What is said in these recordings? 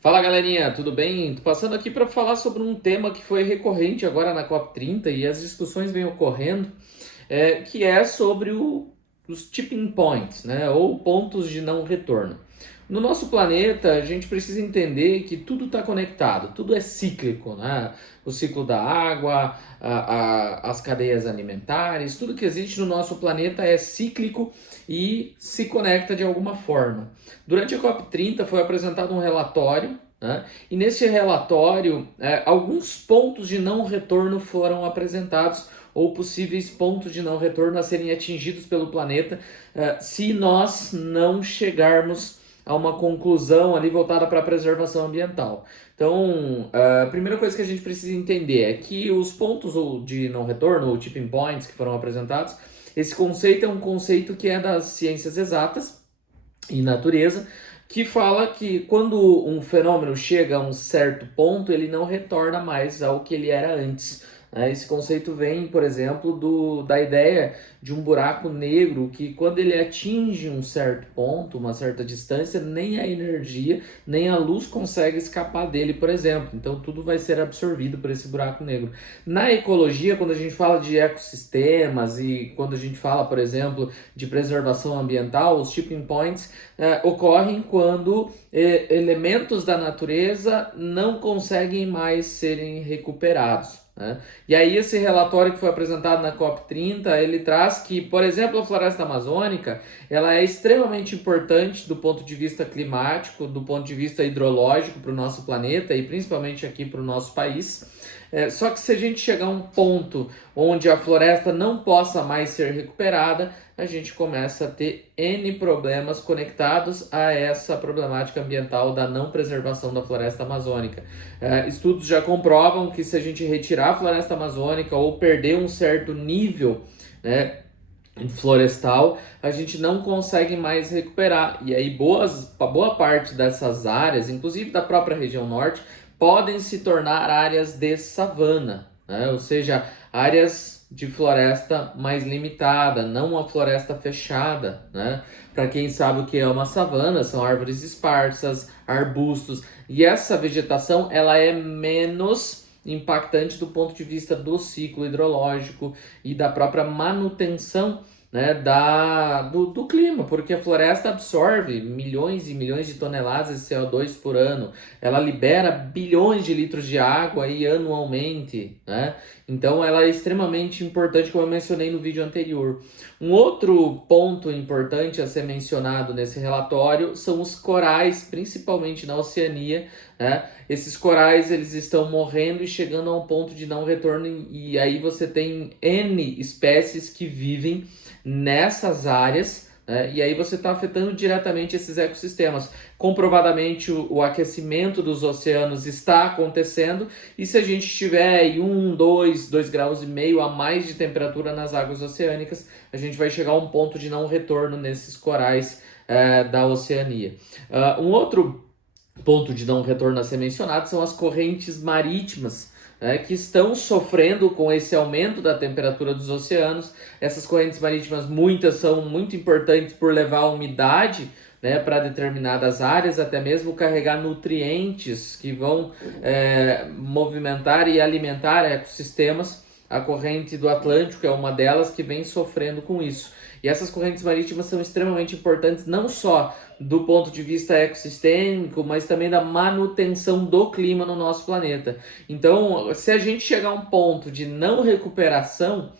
Fala galerinha, tudo bem? Tô passando aqui para falar sobre um tema que foi recorrente agora na COP30 e as discussões vêm ocorrendo, que é sobre os tipping points, né, ou pontos de não retorno. No nosso planeta, a gente precisa entender que tudo está conectado, tudo é cíclico, né? O ciclo da água, as cadeias alimentares, tudo que existe no nosso planeta é cíclico e se conecta de alguma forma. Durante a COP30 foi apresentado um relatório, né? E nesse relatório, alguns pontos de não retorno foram apresentados, ou possíveis pontos de não retorno a serem atingidos pelo planeta, se nós não chegarmos a uma conclusão ali voltada para a preservação ambiental. Então, a primeira coisa que a gente precisa entender é que os pontos de não retorno, ou tipping points, que foram apresentados, esse conceito é um conceito que é das ciências exatas e natureza, que fala que quando um fenômeno chega a um certo ponto, ele não retorna mais ao que ele era antes. Esse conceito vem, por exemplo, da ideia de um buraco negro que, quando ele atinge um certo ponto, uma certa distância, nem a energia, nem a luz consegue escapar dele, por exemplo. Então, tudo vai ser absorvido por esse buraco negro. Na ecologia, quando a gente fala de ecossistemas e quando a gente fala, por exemplo, de preservação ambiental, os tipping points ocorrem quando elementos da natureza não conseguem mais serem recuperados, né? E aí esse relatório que foi apresentado na COP30, ele traz que, por exemplo, a floresta amazônica, ela é extremamente importante do ponto de vista climático, do ponto de vista hidrológico para o nosso planeta e principalmente aqui para o nosso país. Só que se a gente chegar a um ponto onde a floresta não possa mais ser recuperada, a gente começa a ter N problemas conectados a essa problemática ambiental da não preservação da floresta amazônica. Estudos já comprovam que, se a gente retirar a floresta amazônica ou perder um certo nível, né, florestal, a gente não consegue mais recuperar. E aí boa parte dessas áreas, inclusive da própria região norte, podem se tornar áreas de savana, né? Ou seja, áreas de floresta mais limitada, não uma floresta fechada, né? Para quem sabe o que é uma savana, são árvores esparsas, arbustos, e essa vegetação ela é menos impactante do ponto de vista do ciclo hidrológico e da própria manutenção, né, do clima, porque a floresta absorve milhões e milhões de toneladas de CO2 por ano, ela libera bilhões de litros de água aí anualmente, né? Então ela é extremamente importante, como eu mencionei no vídeo anterior. Um outro ponto importante a ser mencionado nesse relatório são os corais, principalmente na Oceania, né? Esses corais, eles estão morrendo e chegando a um ponto de não retorno, e aí você tem N espécies que vivem nessas áreas, né? E aí você está afetando diretamente esses ecossistemas. Comprovadamente, o aquecimento dos oceanos está acontecendo, e se a gente tiver aí 2 graus e meio a mais de temperatura nas águas oceânicas, a gente vai chegar a um ponto de não retorno nesses corais da Oceania. Um outro ponto de não retorno a ser mencionado são as correntes marítimas, né, que estão sofrendo com esse aumento da temperatura dos oceanos. Essas correntes marítimas, muitas são muito importantes por levar umidade, né, para determinadas áreas, até mesmo carregar nutrientes que vão movimentar e alimentar ecossistemas. A corrente do Atlântico é uma delas que vem sofrendo com isso. E essas correntes marítimas são extremamente importantes, não só do ponto de vista ecossistêmico, mas também da manutenção do clima no nosso planeta. Então, se a gente chegar a um ponto de não recuperação,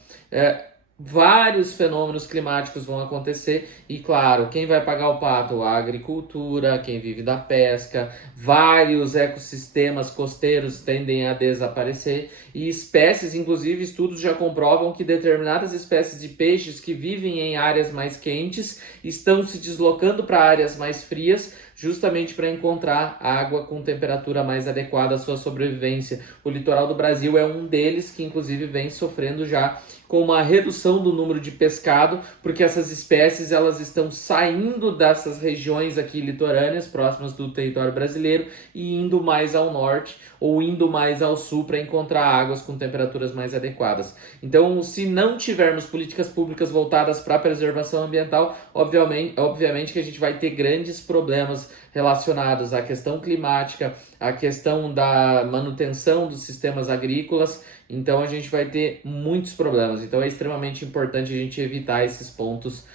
vários fenômenos climáticos vão acontecer, e claro, quem vai pagar o pato? A agricultura, quem vive da pesca, vários ecossistemas costeiros tendem a desaparecer, e espécies, inclusive estudos já comprovam que determinadas espécies de peixes que vivem em áreas mais quentes estão se deslocando para áreas mais frias, justamente para encontrar água com temperatura mais adequada à sua sobrevivência. O litoral do Brasil é um deles, que inclusive vem sofrendo já com uma redução do número de pescado, porque essas espécies elas estão saindo dessas regiões aqui litorâneas, próximas do território brasileiro, e indo mais ao norte ou indo mais ao sul para encontrar águas com temperaturas mais adequadas. Então, se não tivermos políticas públicas voltadas para a preservação ambiental, obviamente que a gente vai ter grandes problemas relacionados à questão climática, à questão da manutenção dos sistemas agrícolas. Então a gente vai ter muitos problemas. Então é extremamente importante a gente evitar esses pontos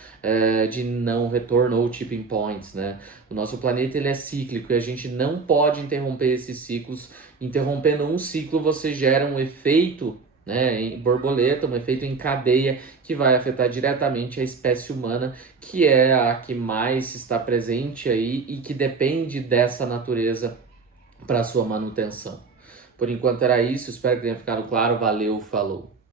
de não retorno ou tipping points, né? O nosso planeta ele é cíclico e a gente não pode interromper esses ciclos. Interrompendo um ciclo, você gera um efeito, né, em borboleta, um efeito em cadeia que vai afetar diretamente a espécie humana, que é a que mais está presente aí e que depende dessa natureza para sua manutenção. Por enquanto era isso, espero que tenha ficado claro. Valeu, falou!